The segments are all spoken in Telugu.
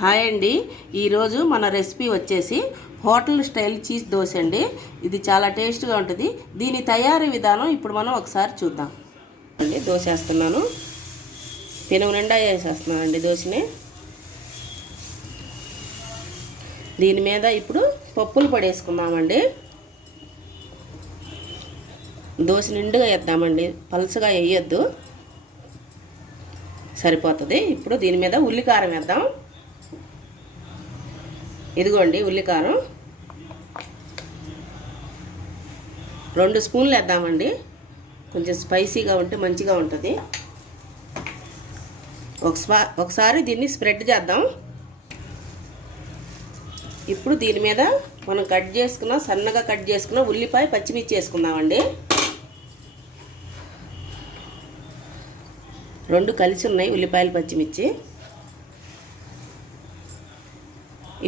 హాయ్ అండి, ఈరోజు మన రెసిపీ వచ్చేసి హోటల్ స్టైల్ చీజ్ దోశ అండి. ఇది చాలా టేస్ట్గా ఉంటుంది. దీని తయారీ విధానం ఇప్పుడు మనం ఒకసారి చూద్దాం అండి. దోశ వేస్తున్నాను, పెనుగు నిండా వేసేస్తున్నానండి దోశని. దీని మీద ఇప్పుడు పప్పులు పడేసుకుందామండి. దోశ నిండుగా వేద్దామండి, పలుచగా వేయొద్దు, సరిపోతుంది. ఇప్పుడు దీని మీద ఉల్లికారం వేద్దాం. ఇదిగోండి ఉల్లికారం 2 స్పూన్లు వేద్దామండి. కొంచెం స్పైసీగా ఉంటే మంచిగా ఉంటుంది. ఒకసారి దీన్ని స్ప్రెడ్ చేద్దాం. ఇప్పుడు దీని మీద మనం సన్నగా కట్ చేసుకున్న ఉల్లిపాయ పచ్చిమిర్చి వేసుకుందామండి. 2 కలిసి ఉన్నాయి ఉల్లిపాయలు పచ్చిమిర్చి.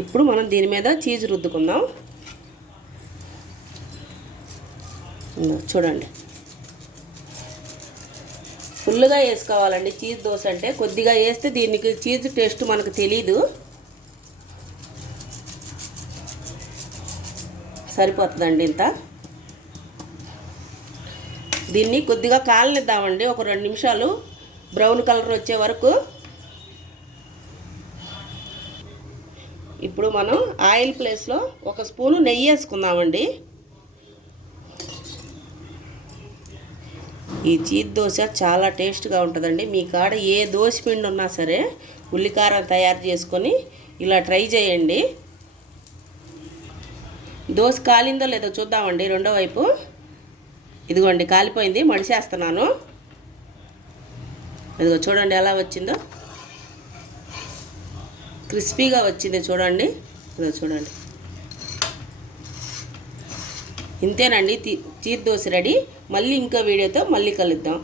ఇప్పుడు మనం దీని మీద చీజ్ రుద్దుకుందాం. చూడండి, ఫుల్గా వేసుకోవాలండి చీజ్ దోశ అంటే. కొద్దిగా వేస్తే దీనికి చీజ్ టేస్ట్ మనకు తెలీదు. సరిపోతుందండి ఇంత. దీన్ని కొద్దిగా కాలనిద్దామండి, ఒక 2 నిమిషాలు బ్రౌన్ కలర్ వచ్చే వరకు. ఇప్పుడు మనం ఆయిల్ ప్లేస్లో 1 స్పూను నెయ్యి వేసుకుందామండి. ఈ చీజ్ దోశ చాలా టేస్ట్గా ఉంటుందండి. మీ కాడ ఏ దోశ పిండి ఉన్నా సరే ఉల్లికారం తయారు చేసుకొని ఇలా ట్రై చేయండి. దోశ కాలిందో లేదో చూద్దామండి. రెండో వైపు ఇదిగోండి కాలిపోయింది, మడిచేస్తున్నాను. ఇదిగో చూడండి ఎలా వచ్చిందో, క్రిస్పీగా వచ్చింది చూడండి. ఇదిగో చూడండి, ఇంతేనండి చీజ్ దోశ రెడీ. మళ్ళీ ఇంకో వీడియోతో మళ్ళీ కలుద్దాం.